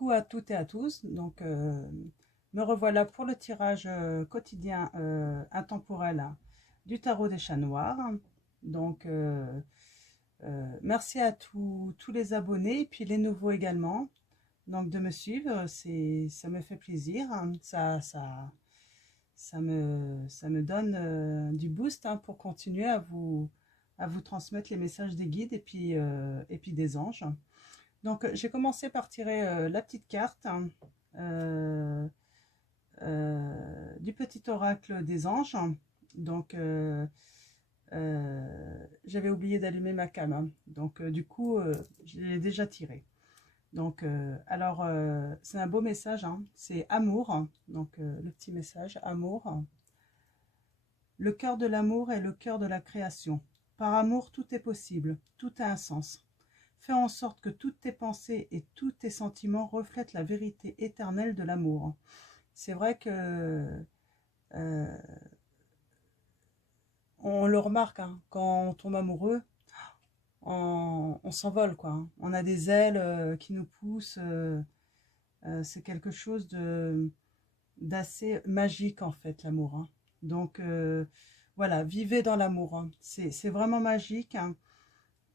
Coucou à toutes et à tous. Donc, me revoilà pour le tirage quotidien intemporel du tarot des chats noirs. Donc, merci à tous les abonnés et puis les nouveaux également. Donc, de me suivre, ça me fait plaisir. Ça me donne du boost pour continuer à vous transmettre les messages des guides et puis des anges. Donc, j'ai commencé par tirer la petite carte du petit oracle des anges. Donc, j'avais oublié d'allumer ma cam. Donc, du coup, je l'ai déjà tiré. Donc, c'est un beau message. C'est amour. Donc, le petit message, amour. Le cœur de l'amour est le cœur de la création. Par amour, tout est possible. Tout a un sens. Fais en sorte que toutes tes pensées et tous tes sentiments reflètent la vérité éternelle de l'amour. C'est vrai que on le remarque, quand on tombe amoureux, on s'envole, quoi. On a des ailes qui nous poussent. C'est quelque chose d'assez magique, en fait, l'amour. Donc, voilà, vivez dans l'amour. C'est vraiment magique.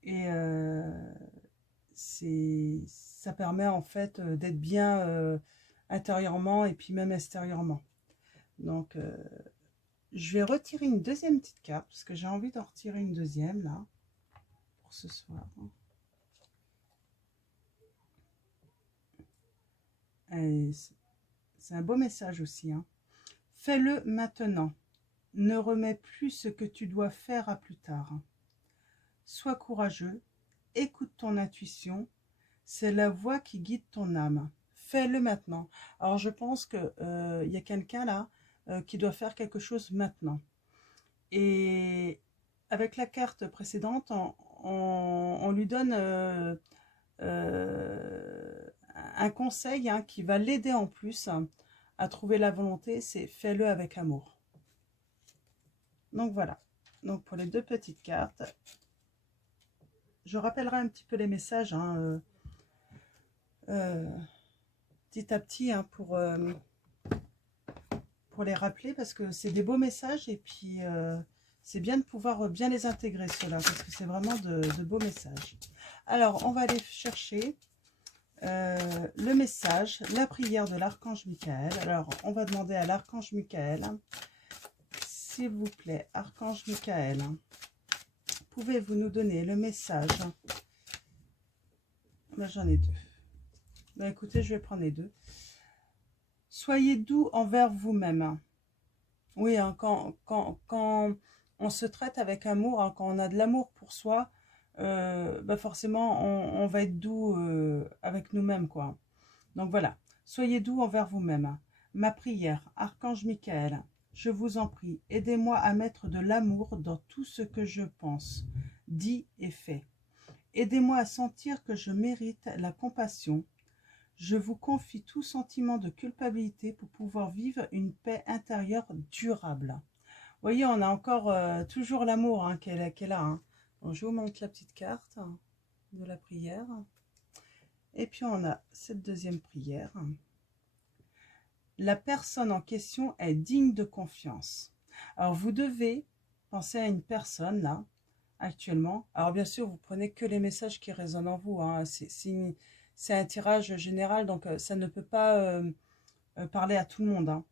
Et ça permet en fait d'être bien intérieurement et puis même extérieurement. Donc, je vais retirer une deuxième petite carte parce que j'ai envie d'en retirer une deuxième là pour ce soir. C'est un beau message aussi. Fais-le maintenant. Ne remets plus ce que tu dois faire à plus tard. Sois courageux. Écoute ton intuition. C'est la voix qui guide ton âme. Fais-le maintenant. Alors, je pense qu'il y a quelqu'un là qui doit faire quelque chose maintenant. Et avec la carte précédente, on lui donne un conseil qui va l'aider en plus à trouver la volonté, c'est fais-le avec amour. Donc voilà. Donc pour les deux petites cartes, je rappellerai un petit peu les messages petit à petit pour les rappeler parce que c'est des beaux messages et puis c'est bien de pouvoir bien les intégrer ceux-là parce que c'est vraiment de beaux messages. Alors on va aller chercher le message, la prière de l'archange Michael. Alors on va demander à l'archange Michael, s'il vous plaît, archange Michael, pouvez-vous nous donner le message? Là j'en ai deux. Ben, écoutez, je vais prendre les deux. Soyez doux envers vous-même. Oui, quand on se traite avec amour, quand on a de l'amour pour soi, forcément, on va être doux avec nous-mêmes, quoi. Donc voilà, soyez doux envers vous-même. Ma prière, Archange Michael, je vous en prie, aidez-moi à mettre de l'amour dans tout ce que je pense, dit et fait. Aidez-moi à sentir que je mérite la compassion. Je vous confie tout sentiment de culpabilité pour pouvoir vivre une paix intérieure durable. Vous voyez, on a encore toujours l'amour qu'elle a. Bon, je vous montre la petite carte de la prière. Et puis on a cette deuxième prière. La personne en question est digne de confiance. Alors vous devez penser à une personne là, actuellement. Alors bien sûr, vous prenez que les messages qui résonnent en vous. C'est un tirage général, donc ça ne peut pas parler à tout le monde.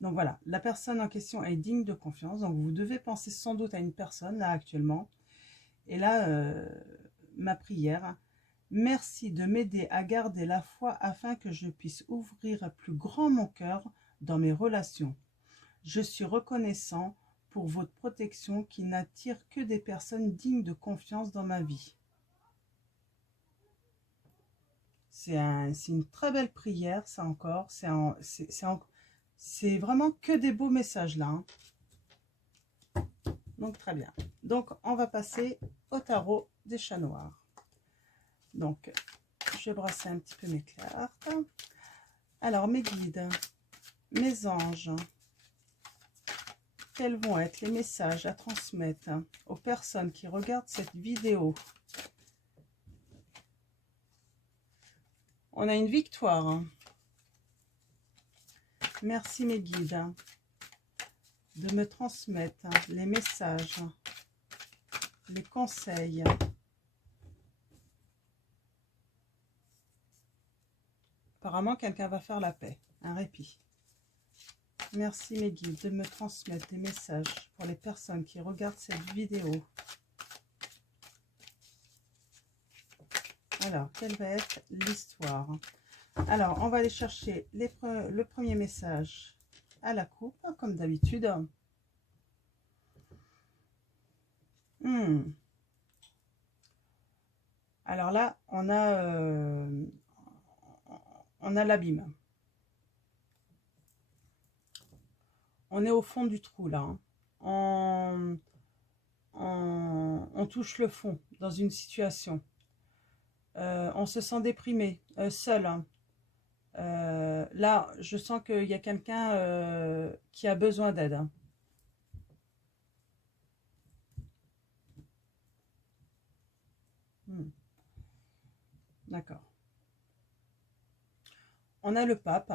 Donc voilà, la personne en question est digne de confiance. Donc vous devez penser sans doute à une personne là actuellement. Et là, ma prière, merci de m'aider à garder la foi afin que je puisse ouvrir plus grand mon cœur dans mes relations. Je suis reconnaissant pour votre protection qui n'attire que des personnes dignes de confiance dans ma vie. C'est une très belle prière, ça encore. C'est vraiment que des beaux messages là. Donc très bien. Donc on va passer au tarot des chats noirs. Donc je vais brasser un petit peu mes cartes. Alors mes guides, mes anges, quels vont être les messages à transmettre aux personnes qui regardent cette vidéo? On a une victoire. Hein. Merci mes guides hein, de me transmettre hein, les messages, les conseils. Apparemment, quelqu'un va faire la paix, un répit. Merci mes guides de me transmettre des messages pour les personnes qui regardent cette vidéo. Alors, quelle va être l'histoire? Alors, on va aller chercher le premier message à la coupe, comme d'habitude. Alors là, on a l'abîme. On est au fond du trou, là. Hein. On touche le fond dans une situation. On se sent déprimé, seul. Hein. Là, je sens qu'il y a quelqu'un qui a besoin d'aide. Hein. D'accord. On a le pape.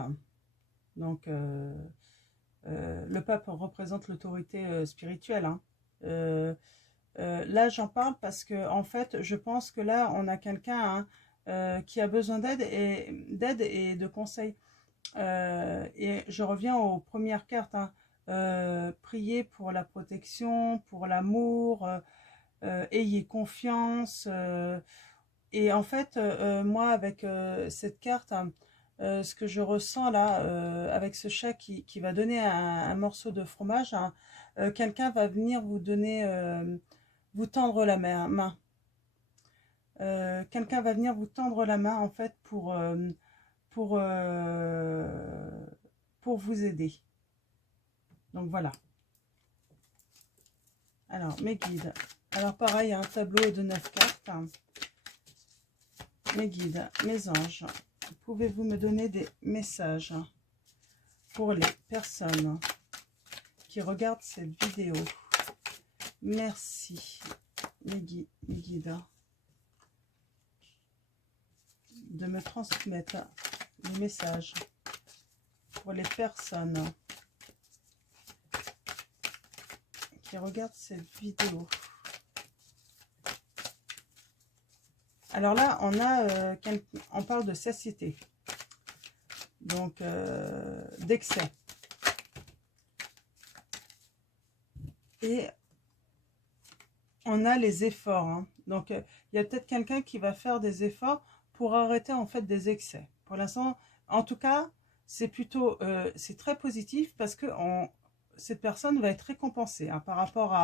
Donc, le pape représente l'autorité spirituelle. Hein. Là, j'en parle parce que, en fait, je pense que là, on a quelqu'un hein, qui a besoin d'aide et de conseils. Et je reviens aux premières cartes. Hein. Priez pour la protection, pour l'amour, ayez confiance. Et en fait, moi, avec cette carte, hein, ce que je ressens là, avec ce chat qui va donner un morceau de fromage, hein, quelqu'un va venir vous donner, vous tendre la main. Quelqu'un va venir vous tendre la main, en fait, pour vous aider. Donc voilà. Alors, mes guides. Alors pareil, un tableau de 9 cartes. Mes guides, mes anges, pouvez-vous me donner des messages pour les personnes qui regardent cette vidéo? Merci, mes guides, de me transmettre les messages pour les personnes qui regardent cette vidéo. Alors là, on parle de satiété, donc d'excès. Et on a les efforts. Hein. Donc, il y a peut-être quelqu'un qui va faire des efforts pour arrêter en fait des excès. Pour l'instant, en tout cas, c'est plutôt, c'est très positif parce que cette personne va être récompensée hein, par rapport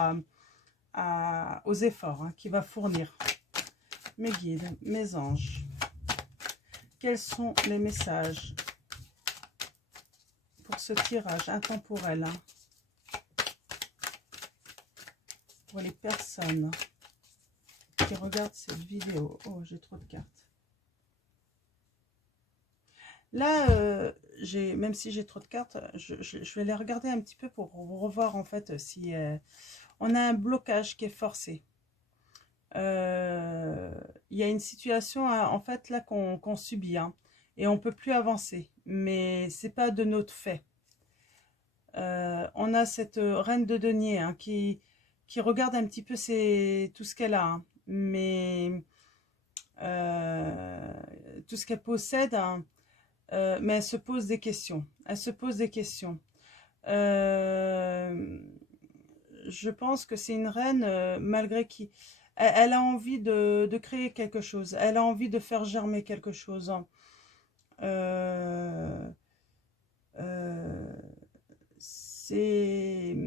aux efforts hein, qu'il va fournir. Mes guides, mes anges, quels sont les messages pour ce tirage intemporel hein, pour les personnes qui regardent cette vidéo? Oh, j'ai trop de cartes. Là, même si j'ai trop de cartes, je vais les regarder un petit peu pour revoir en fait si on a un blocage qui est forcé. Il y a une situation en fait là qu'on subit hein, et on peut plus avancer, mais c'est pas de notre fait. On a cette reine de denier hein, qui regarde un petit peu tout ce qu'elle a, hein, mais tout ce qu'elle possède, hein, mais elle se pose des questions. Elle se pose des questions. Je pense que c'est une reine malgré qui elle a envie de créer quelque chose. Elle a envie de faire germer quelque chose. C'est...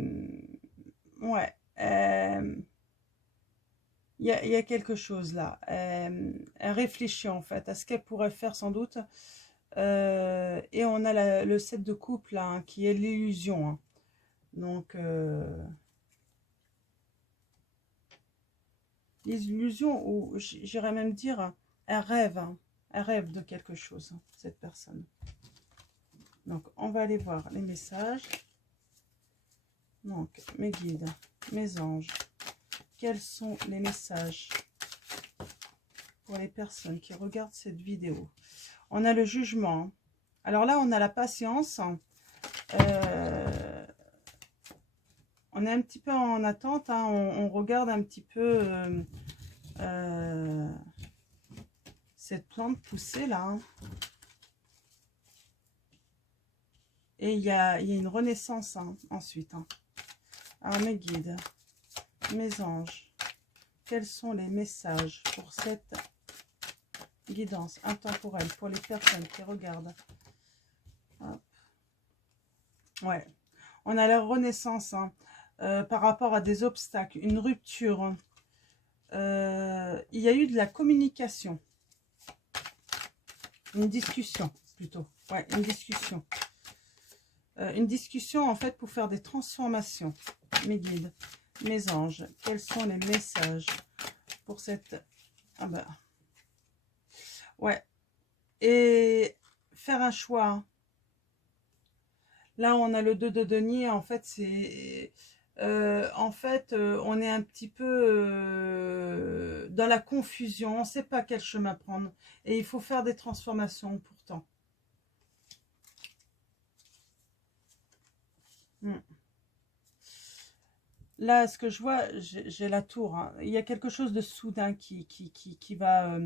Ouais. Il y a quelque chose là. Elle réfléchit en fait à ce qu'elle pourrait faire sans doute. Et on a le 7 de coupe là, hein, qui est l'illusion. Hein. Donc... l'illusion, ou j'irais même dire, un rêve. Hein. Un rêve de quelque chose, hein, cette personne. Donc, on va aller voir les messages. Donc, mes guides, mes anges, quels sont les messages pour les personnes qui regardent cette vidéo? On a le jugement. Alors là, on a la patience. On est un petit peu en attente. Hein. On regarde un petit peu cette plante pousser là. Hein. Et il y a une renaissance hein, ensuite. Hein. Alors mes guides, mes anges, quels sont les messages pour cette guidance intemporelle pour les personnes qui regardent? Hop. Ouais, on a la renaissance hein, par rapport à des obstacles, une rupture. Il y a eu de la communication, une discussion plutôt. Ouais, une discussion. Une discussion en fait pour faire des transformations. Mes guides, mes anges, quels sont les messages pour cette... Ah bah... Ouais. Et faire un choix. Là, on a le 2 de denier. En fait, c'est... on est un petit peu dans la confusion. On ne sait pas quel chemin prendre. Et il faut faire des transformations pourtant. Là, ce que je vois, j'ai la tour. Hein. Il y a quelque chose de soudain qui va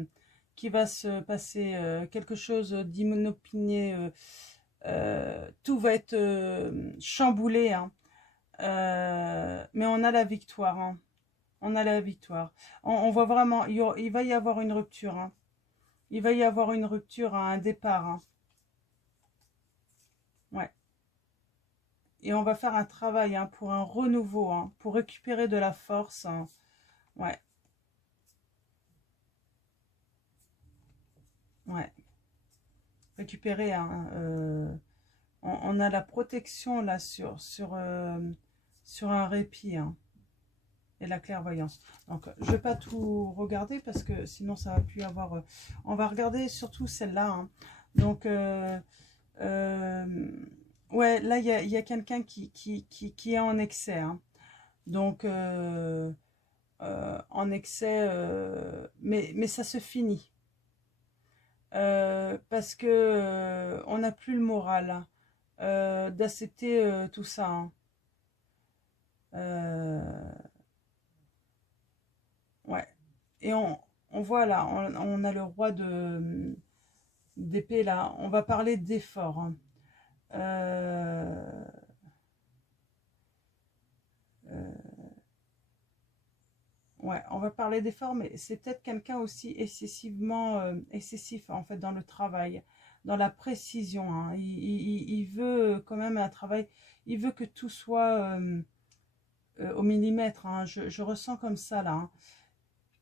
se passer. Quelque chose d'inopiné. Tout va être chamboulé. Hein. Mais on a la victoire. Hein. On a la victoire. On voit vraiment, il va y avoir une rupture. Hein. Il va y avoir une rupture, hein, un départ. Hein. Ouais. Et on va faire un travail hein, pour un renouveau, hein, pour récupérer de la force. Hein. Ouais. Ouais. Récupérer. Hein, on a la protection là sur un répit. Hein, et la clairvoyance. Donc, je ne vais pas tout regarder parce que sinon ça va plus avoir... on va regarder surtout celle-là. Hein. Donc, ouais, là, il y a quelqu'un qui est en excès. Hein. Donc, en excès, mais ça se finit. Parce que on n'a plus le moral hein, d'accepter tout ça. Hein. Ouais. Et on voit là, on a le roi d'épée là. On va parler d'effort. Hein. Euh, ouais, on va parler d'effort, mais c'est peut-être quelqu'un aussi excessivement excessif en fait dans le travail, dans la précision. Hein. Il veut quand même un travail. Il veut que tout soit au millimètre. Hein. Je ressens comme ça là. Hein.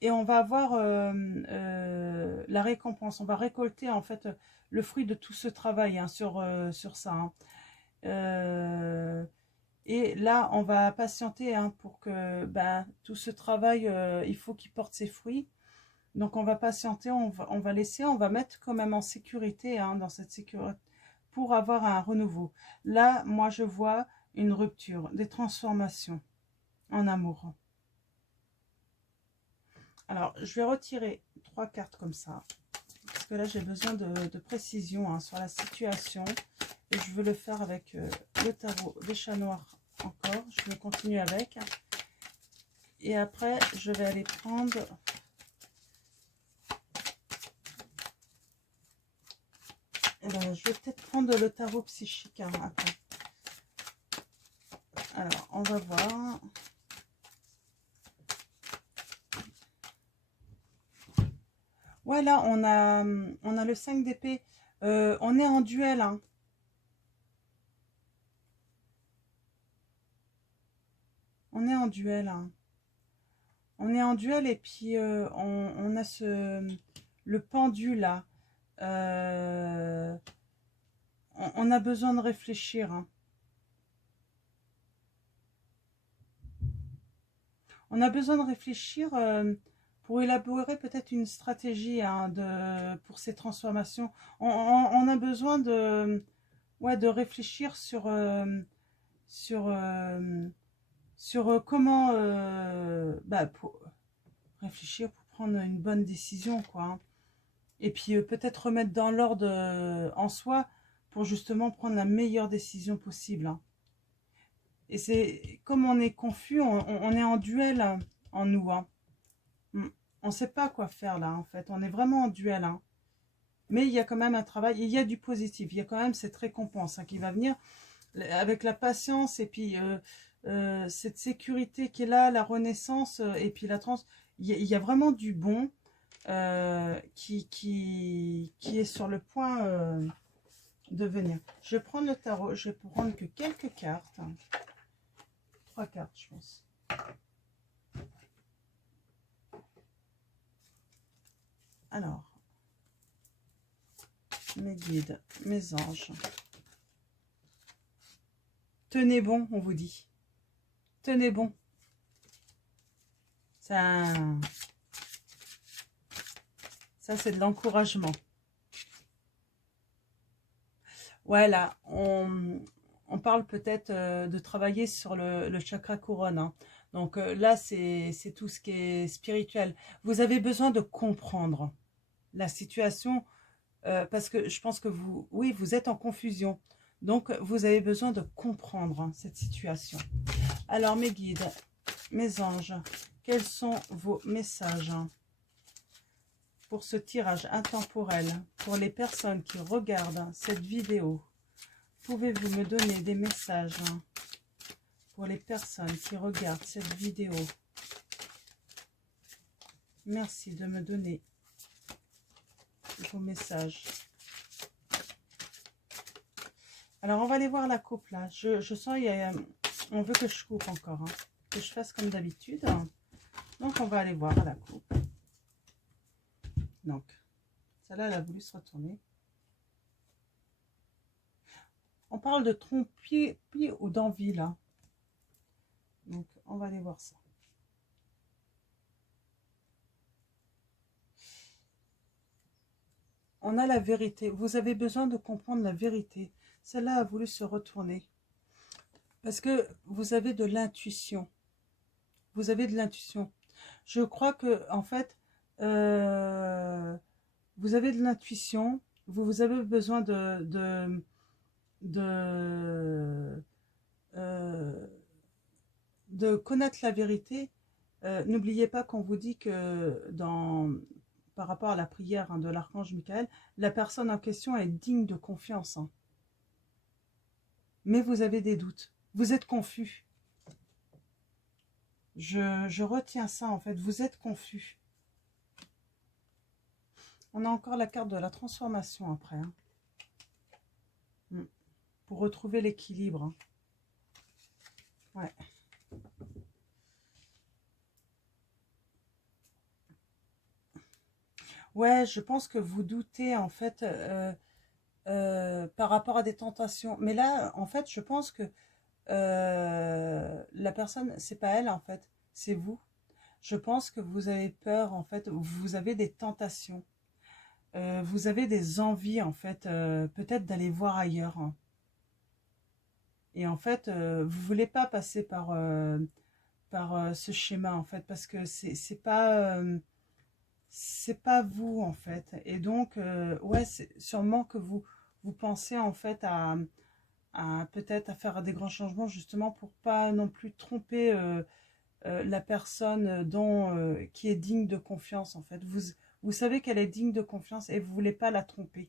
Et on va avoir la récompense. On va récolter en fait le fruit de tout ce travail hein, sur ça. Hein. Et là, on va patienter hein, pour que ben, tout ce travail, il faut qu'il porte ses fruits. Donc, on va patienter, on va laisser, on va mettre quand même en sécurité, hein, dans cette sécurité, pour avoir un renouveau. Là, moi, je vois une rupture, des transformations en amour. Alors, je vais retirer 3 cartes comme ça. Parce que là, j'ai besoin de précision hein, sur la situation. Et je veux le faire avec le tarot des chats noirs encore. Je vais continuer avec. Et après, je vais aller prendre... je vais peut-être prendre le tarot psychique. Hein, après. Alors, on va voir... Ouais, là, on a le 5 d'épée. On est en duel. Hein. On est en duel. Hein. On est en duel et puis on a le pendu là. On a besoin de réfléchir. Hein. On a besoin de réfléchir pour élaborer peut-être une stratégie hein, pour ces transformations. On a besoin ouais, de réfléchir sur, comment bah, pour réfléchir pour prendre une bonne décision. Quoi, hein. Et puis peut-être remettre dans l'ordre en soi pour justement prendre la meilleure décision possible, hein. Et c'est comme on est confus, on est en duel, hein, en nous, hein. On ne sait pas quoi faire là, en fait. On est vraiment en duel, hein. Mais il y a quand même un travail, il y a du positif, il y a quand même cette récompense, hein, qui va venir avec la patience et puis cette sécurité qui est là, la renaissance et puis la trans. Il y a vraiment du bon qui est sur le point de venir. Je vais prendre le tarot, je vais prendre que quelques cartes. 3 cartes, je pense. Alors, mes guides, mes anges. Tenez bon, on vous dit. Tenez bon. Ça c'est de l'encouragement. Ouais, là, on parle peut-être de travailler sur le chakra couronne, hein. Donc là, c'est tout ce qui est spirituel. Vous avez besoin de comprendre la situation parce que je pense que vous, oui, vous êtes en confusion. Donc, vous avez besoin de comprendre, hein, cette situation. Alors, mes guides, mes anges, quels sont vos messages, hein, pour ce tirage intemporel, pour les personnes qui regardent cette vidéo? Pouvez-vous me donner des messages, hein, pour les personnes qui regardent cette vidéo? Merci de me donner vos messages. Alors, on va aller voir la coupe, là. Je sens, on veut que je coupe encore, hein, que je fasse comme d'habitude. Donc, on va aller voir la coupe. Donc, celle-là, elle a voulu se retourner. On parle de tromperie ou d'envie, là. Donc, on va aller voir ça. On a la vérité. Vous avez besoin de comprendre la vérité. Celle-là a voulu se retourner. Parce que vous avez de l'intuition. Vous avez de l'intuition. Je crois que, en fait, vous avez de l'intuition. Vous avez besoin de connaître la vérité. N'oubliez pas qu'on vous dit que par rapport à la prière, hein, de l'archange Michael, la personne en question est digne de confiance, hein. Mais vous avez des doutes. Vous êtes confus. Je retiens ça, en fait. Vous êtes confus. On a encore la carte de la transformation après, hein. Pour retrouver l'équilibre, hein. Ouais. Ouais, je pense que vous doutez, en fait, par rapport à des tentations. Mais là, en fait, je pense que la personne, c'est pas elle, en fait, c'est vous. Je pense que vous avez peur, en fait, vous avez des tentations. Vous avez des envies, en fait, peut-être d'aller voir ailleurs, hein. Et en fait, vous voulez pas passer par ce schéma, en fait, parce que c'est pas vous, en fait. Et donc, ouais, c'est sûrement que vous pensez, en fait, peut-être à faire des grands changements, justement, pour pas non plus tromper la personne qui est digne de confiance, en fait. Vous savez qu'elle est digne de confiance et vous voulez pas la tromper.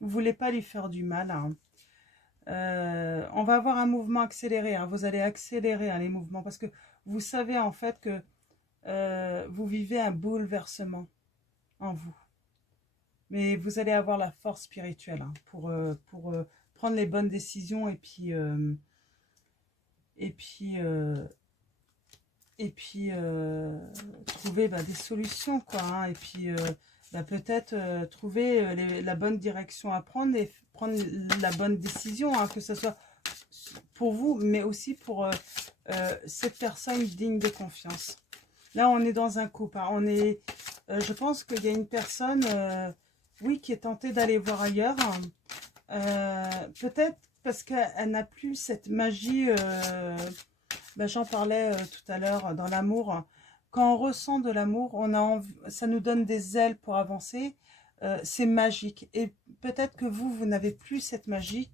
Vous voulez pas lui faire du mal, hein. On va avoir un mouvement accéléré, hein. Vous allez accélérer, hein, les mouvements, parce que vous savez, en fait, que vous vivez un bouleversement en vous. Mais vous allez avoir la force spirituelle, hein, pour prendre les bonnes décisions et puis trouver des solutions, quoi, hein. Et puis peut-être trouver la bonne direction à prendre et prendre la bonne décision, hein, que ce soit pour vous, mais aussi pour cette personne digne de confiance. Là, on est dans un couple, hein. Je pense qu'il y a une personne, oui, qui est tentée d'aller voir ailleurs. Peut-être parce qu'elle n'a plus cette magie. J'en parlais tout à l'heure dans l'amour. Quand on ressent de l'amour, ça nous donne des ailes pour avancer. c'est magique. Et peut-être que vous n'avez plus cette magie,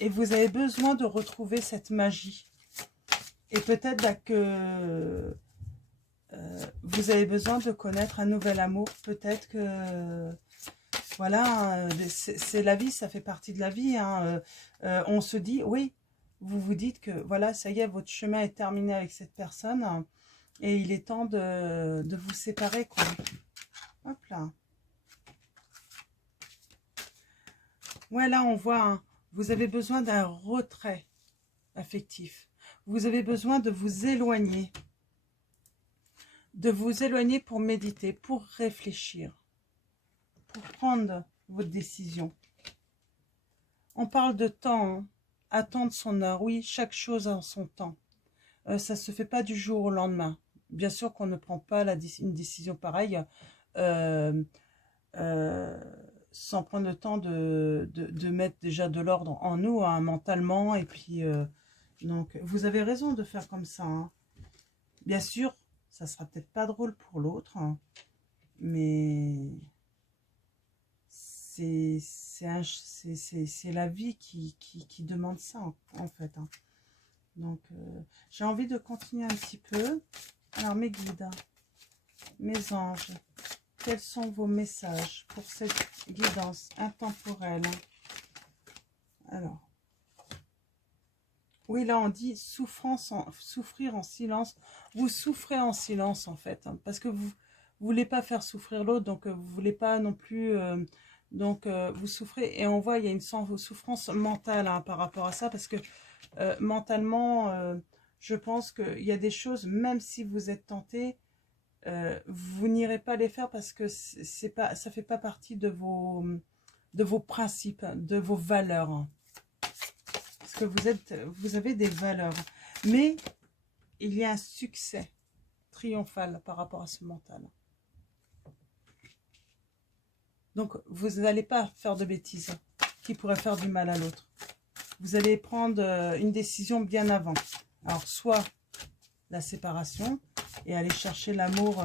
et vous avez besoin de retrouver cette magie. Et peut-être là, que vous avez besoin de connaître un nouvel amour. Peut-être que, voilà, c'est la vie, ça fait partie de la vie. Hein. On se dit, oui, vous vous dites que, voilà, ça y est, votre chemin est terminé avec cette personne. Et il est temps de vous séparer, quoi. Hop là. Ouais, là, on voit, hein, vous avez besoin d'un retrait affectif. Vous avez besoin de vous éloigner. De vous éloigner pour méditer, pour réfléchir, pour prendre votre décision. On parle de temps, hein. Attendre son heure. Oui, chaque chose en son temps. Ça ne se fait pas du jour au lendemain. Bien sûr qu'on ne prend pas une décision pareille euh, sans prendre le temps de mettre déjà de l'ordre en nous, hein, mentalement. Et puis, donc, vous avez raison de faire comme ça. Hein. Bien sûr, ça sera peut-être pas drôle pour l'autre, hein, mais c'est la vie qui demande ça, en fait. Hein. Donc, j'ai envie de continuer un petit peu. Alors, mes guides, mes anges, quels sont vos messages pour cette guidance intemporelle? Alors, oui, là, on dit souffrir en silence. Vous souffrez en silence, en fait, hein, parce que vous ne voulez pas faire souffrir l'autre, donc vous ne voulez pas non plus... vous souffrez, et on voit, il y a une souffrance mentale, hein, par rapport à ça, parce que mentalement, je pense qu'il y a des choses, même si vous êtes tenté, vous n'irez pas les faire parce que ça fait pas partie de vos principes, de vos valeurs. Hein. Parce que vous avez des valeurs. Mais il y a un succès triomphal par rapport à ce mental. Donc, vous n'allez pas faire de bêtises qui pourraient faire du mal à l'autre. Vous allez prendre une décision bien avant. Alors, soit la séparation et aller chercher l'amour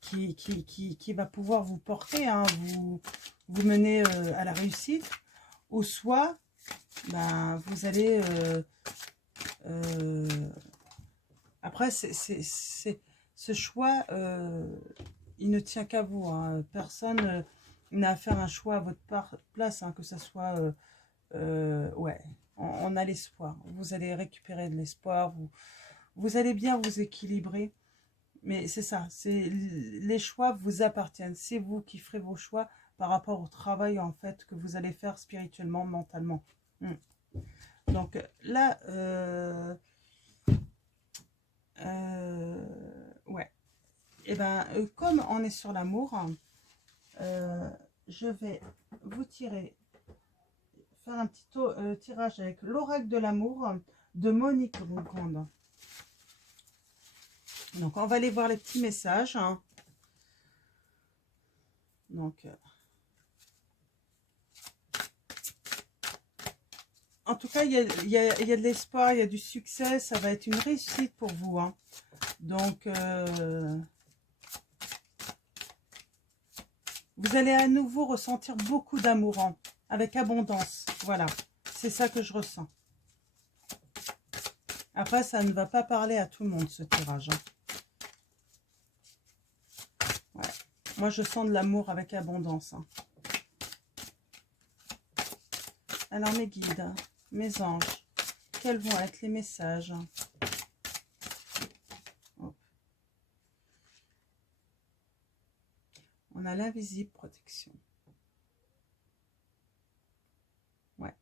qui va pouvoir vous porter, hein, vous mener à la réussite, ou soit ben, vous allez... après, ce choix, il ne tient qu'à vous. Hein. Personne n'a à faire un choix à votre place, hein, que ce soit... ouais, on a l'espoir. Vous allez récupérer de l'espoir, vous allez bien vous équilibrer. Mais c'est ça, les choix vous appartiennent. C'est vous qui ferez vos choix par rapport au travail, en fait, que vous allez faire spirituellement, mentalement. Donc là, ouais. Et ben, comme on est sur l'amour, je vais vous tirer, faire un petit tirage avec l'oracle de l'amour de Monique Rougrande. Donc, on va aller voir les petits messages. Hein. Donc, en tout cas, il y a de l'espoir, il y a du succès. Ça va être une réussite pour vous. Hein. Donc, vous allez à nouveau ressentir beaucoup d'amour, hein, avec abondance. Voilà, c'est ça que je ressens. Après, ça ne va pas parler à tout le monde, ce tirage. Hein. Ouais. Moi, je sens de l'amour avec abondance. Hein. Alors, mes guides, mes anges, quels vont être les messages? Hop. On a l'invisible protection. Ouais.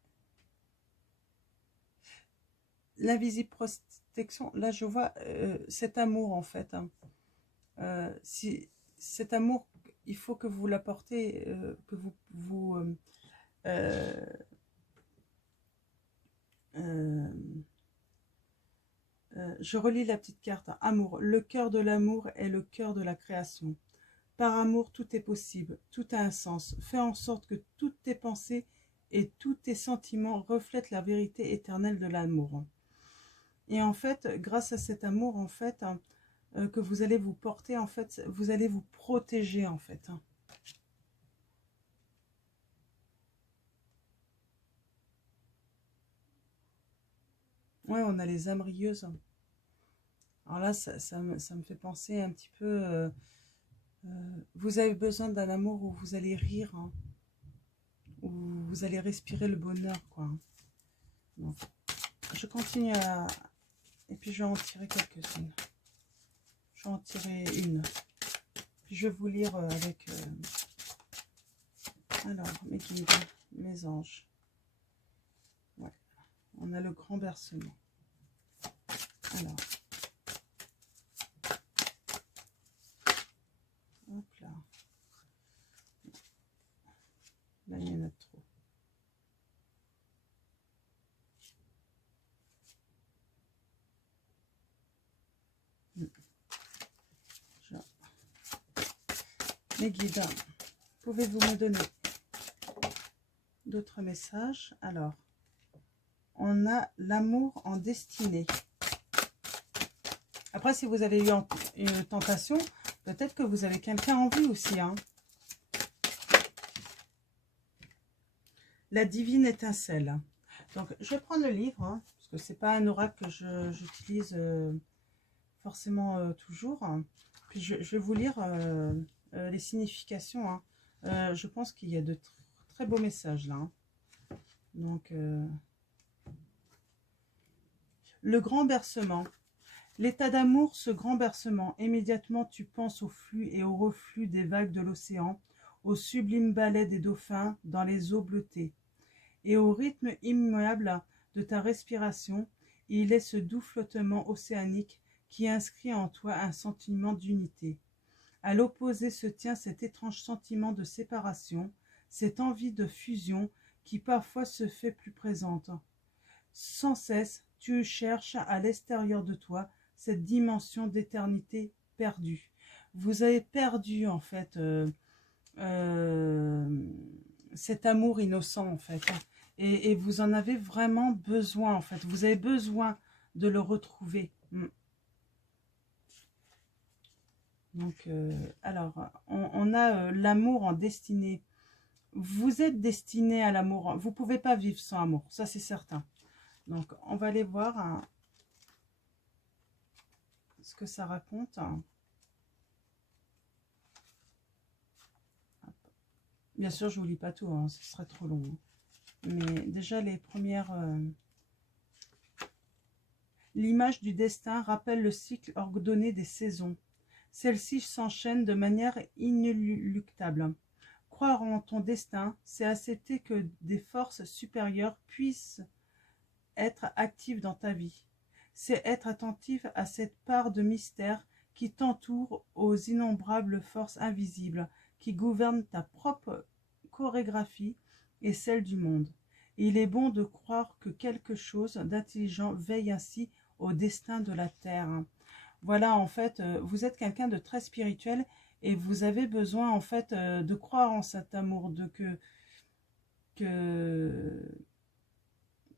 L'invisible protection, là, je vois cet amour, en fait. Hein. Si cet amour, il faut que vous l'apportez, que je relis la petite carte. Amour. Le cœur de l'amour est le cœur de la création. Par amour, tout est possible. Tout a un sens. Fais en sorte que toutes tes pensées et tous tes sentiments reflètent la vérité éternelle de l'amour. Et en fait, grâce à cet amour, en fait, que vous allez vous porter, en fait, vous allez vous protéger, en fait. Ouais, on a les âmes rieuses. Alors là, ça me fait penser un petit peu... vous avez besoin d'un amour où vous allez rire, hein, où vous allez respirer le bonheur, quoi. Donc, je continue à... Et puis je vais en tirer quelques-unes. Je vais en tirer une. Puis je vais vous lire avec... alors, mes guides, mes anges. Ouais. On a le grand bercement. Alors. Hop là. Là, il y en a trop. Mes guides, pouvez-vous me donner d'autres messages? Alors, on a l'amour en destinée. Après, si vous avez eu une tentation, peut-être que vous avez quelqu'un en vue aussi, hein. La divine étincelle. Donc, je vais prendre le livre, hein, parce que c'est pas un oracle que j'utilise forcément toujours. Puis, je vais vous lire les significations, hein. Je pense qu'il y a de très beaux messages là, hein. Donc, le grand bercement. L'état d'amour, ce grand bercement. Immédiatement, tu penses au flux et au reflux des vagues de l'océan, au sublime ballet des dauphins dans les eaux bleutées, et au rythme immuable de ta respiration. Il est ce doux flottement océanique qui inscrit en toi un sentiment d'unité. À l'opposé se tient cet étrange sentiment de séparation, cette envie de fusion qui parfois se fait plus présente. Sans cesse, tu cherches à l'extérieur de toi cette dimension d'éternité perdue. Vous avez perdu en fait cet amour innocent en fait, et vous en avez vraiment besoin en fait. Vous avez besoin de le retrouver. Donc, alors, on a l'amour en destinée. Vous êtes destiné à l'amour. Vous ne pouvez pas vivre sans amour, ça c'est certain. Donc, on va aller voir ce que ça raconte. Bien sûr, je ne vous lis pas tout, hein, ce serait trop long. Mais déjà, les premières... L'image du destin rappelle le cycle ordonné des saisons. Celles-ci s'enchaînent de manière inéluctable. Croire en ton destin, c'est accepter que des forces supérieures puissent être actives dans ta vie. C'est être attentif à cette part de mystère qui t'entoure, aux innombrables forces invisibles qui gouvernent ta propre chorégraphie et celle du monde. Il est bon de croire que quelque chose d'intelligent veille ainsi au destin de la Terre. Voilà, en fait, vous êtes quelqu'un de très spirituel et vous avez besoin, en fait, de croire en cet amour,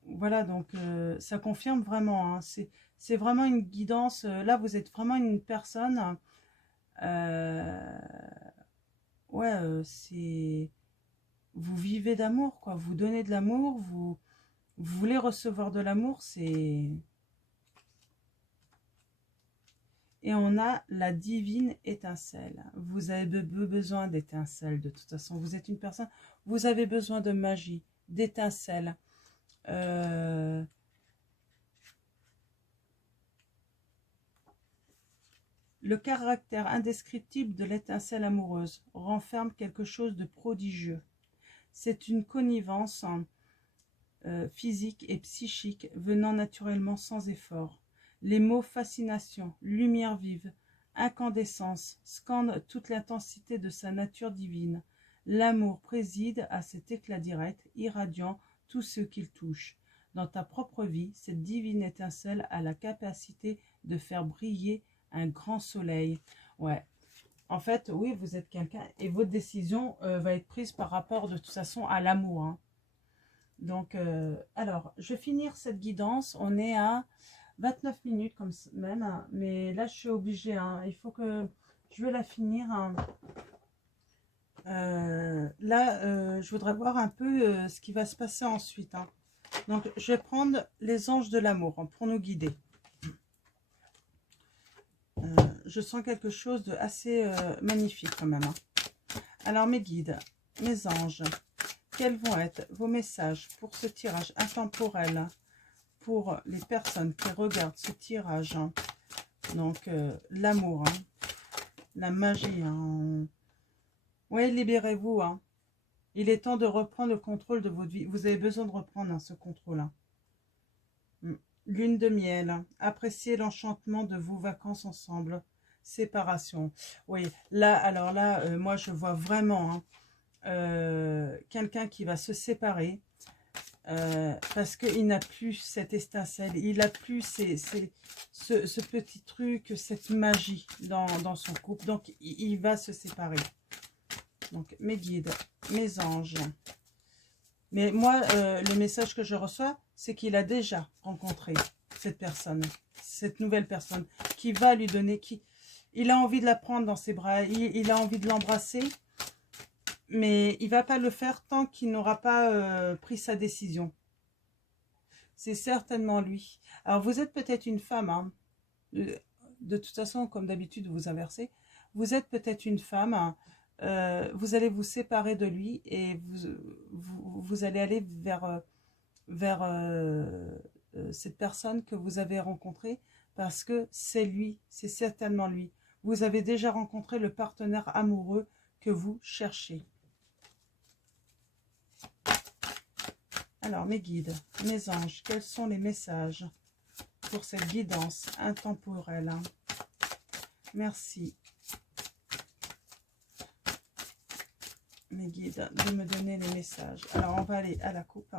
voilà, donc ça confirme vraiment, hein, c'est vraiment une guidance. Là, vous êtes vraiment une personne, ouais, c'est... Vous vivez d'amour, quoi. Vous donnez de l'amour, vous voulez recevoir de l'amour, c'est... Et on a la divine étincelle. Vous avez besoin d'étincelles, de toute façon. Vous êtes une personne, vous avez besoin de magie, d'étincelles. Le caractère indescriptible de l'étincelle amoureuse renferme quelque chose de prodigieux. C'est une connivence physique et psychique venant naturellement sans effort. Les mots fascination, lumière vive, incandescence scandent toute l'intensité de sa nature divine. L'amour préside à cet éclat direct, irradiant tout ce qu'il touche. Dans ta propre vie, cette divine étincelle a la capacité de faire briller un grand soleil. Ouais. En fait, oui, vous êtes quelqu'un et votre décision va être prise par rapport de toute façon à l'amour, hein. Donc, alors, je vais finir cette guidance. On est à 29 minutes comme même, hein, mais là, je suis obligée, hein, il faut que je vais la finir, hein. Là, je voudrais voir un peu ce qui va se passer ensuite, hein. Donc, je vais prendre les anges de l'amour pour nous guider. Je sens quelque chose de assez magnifique quand même. Alors, mes guides, mes anges, quels vont être vos messages pour ce tirage intemporel pour les personnes qui regardent ce tirage? Donc, l'amour, la magie. Oui, libérez-vous. Il est temps de reprendre le contrôle de votre vie. Vous avez besoin de reprendre ce contrôle. Lune de miel. Appréciez l'enchantement de vos vacances ensemble. Séparation. Oui, là, alors là, moi, je vois vraiment quelqu'un qui va se séparer parce qu'il n'a plus cette étincelle. Il n'a plus ce petit truc, cette magie dans son couple. Donc, il va se séparer. Donc, mes guides, mes anges. Mais moi, le message que je reçois, c'est qu'il a déjà rencontré cette personne, cette nouvelle personne, qui va lui donner, il a envie de la prendre dans ses bras, il a envie de l'embrasser, mais il ne va pas le faire tant qu'il n'aura pas pris sa décision. C'est certainement lui. Alors, vous êtes peut-être une femme, de toute façon, comme d'habitude, vous inversez. Vous êtes peut-être une femme, vous allez vous séparer de lui et vous allez aller vers cette personne que vous avez rencontrée parce que c'est lui, c'est certainement lui. Vous avez déjà rencontré le partenaire amoureux que vous cherchez. Alors, mes guides, mes anges, quels sont les messages pour cette guidance intemporelle? Merci, mes guides, de me donner les messages. Alors, on va aller à la coupe.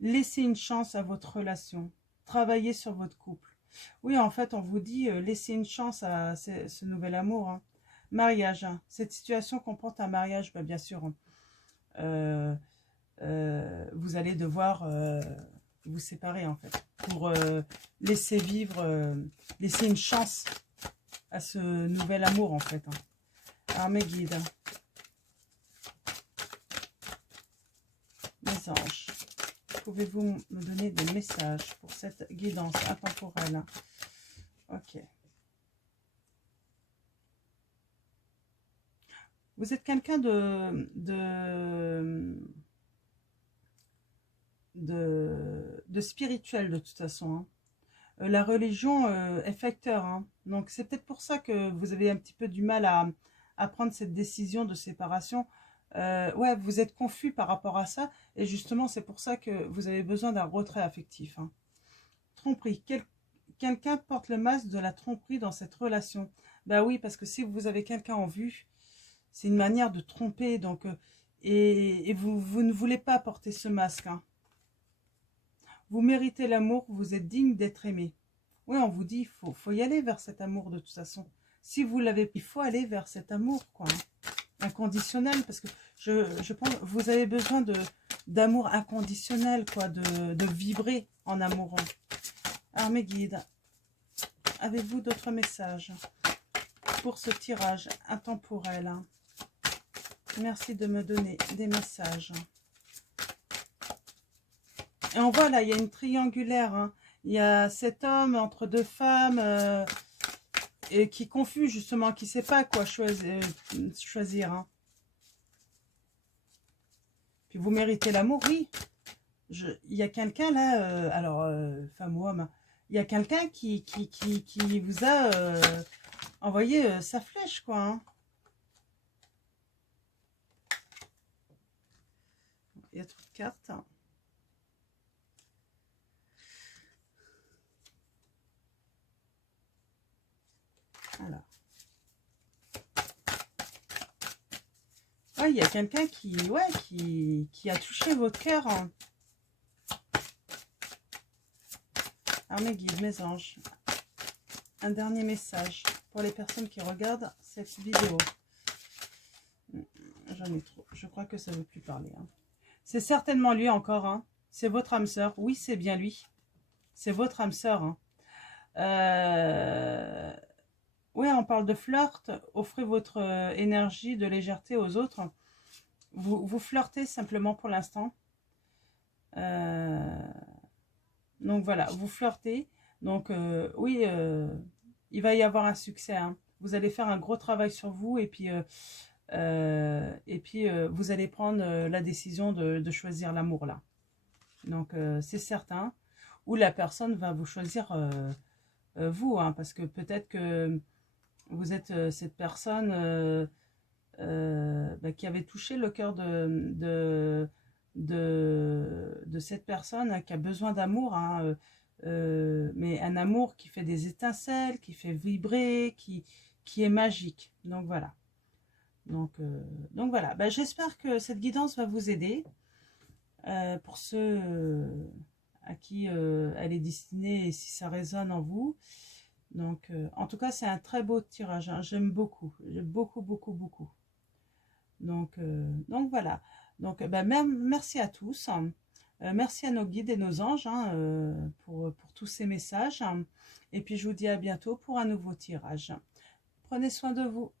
Laissez une chance à votre relation. Travaillez sur votre couple. Oui, en fait, on vous dit, laissez une chance à ce nouvel amour. Mariage. Cette situation comporte un mariage, bah, bien sûr. Vous allez devoir vous séparer, en fait, pour laisser vivre, laisser une chance à ce nouvel amour, en fait. Alors, mes guides, mes anges, pouvez-vous me donner des messages pour cette guidance intemporelle? Ok. Vous êtes quelqu'un de spirituel, de toute façon. La religion est facteur. Donc, c'est peut-être pour ça que vous avez un petit peu du mal à prendre cette décision de séparation. Ouais, vous êtes confus par rapport à ça. Et justement, c'est pour ça que vous avez besoin d'un retrait affectif. Tromperie. Quelqu'un porte le masque de la tromperie dans cette relation. Ben oui, parce que si vous avez quelqu'un en vue, c'est une manière de tromper. Donc, et vous ne voulez pas porter ce masque. Vous méritez l'amour, vous êtes digne d'être aimé. Oui, on vous dit, il faut y aller vers cet amour de toute façon. Si vous l'avez, il faut aller vers cet amour, quoi. Inconditionnel, parce que je pense que vous avez besoin d'amour inconditionnel, quoi, de vibrer en amoureux. Alors, mes guides, avez-vous d'autres messages pour ce tirage intemporel? Merci de me donner des messages. Et on voit là, il y a une triangulaire. Il y a cet homme entre deux femmes et qui est confus justement, qui ne sait pas quoi choisir. Puis vous méritez l'amour, oui. Il y a quelqu'un là, alors femme ou homme, il y a quelqu'un qui vous a envoyé sa flèche, quoi. Il y a trop de cartes. Alors. Ouais, il y a quelqu'un qui a touché votre cœur. Alors mes guides, mes anges, un dernier message pour les personnes qui regardent cette vidéo. J'en ai trop. Je crois que ça ne veut plus parler. C'est certainement lui encore. C'est votre âme sœur. Oui, c'est bien lui. C'est votre âme sœur. Oui, on parle de flirt. Offrez votre énergie de légèreté aux autres. vous flirtez simplement pour l'instant. Donc voilà, vous flirtez. Donc oui, il va y avoir un succès, hein. Vous allez faire un gros travail sur vous et puis vous allez prendre la décision de choisir l'amour là. Donc c'est certain. Ou la personne va vous choisir vous, hein, parce que peut-être que vous êtes cette personne bah, qui avait touché le cœur de cette personne, hein, qui a besoin d'amour, hein, mais un amour qui fait des étincelles, qui fait vibrer, qui est magique. Donc voilà, bah, j'espère que cette guidance va vous aider pour ceux à qui elle est destinée et si ça résonne en vous. Donc, en tout cas, c'est un très beau tirage, hein. J'aime beaucoup, beaucoup, beaucoup, beaucoup. Donc voilà. Donc, ben, même, merci à tous. Merci à nos guides et nos anges, hein, pour tous ces messages. Et puis, je vous dis à bientôt pour un nouveau tirage. Prenez soin de vous.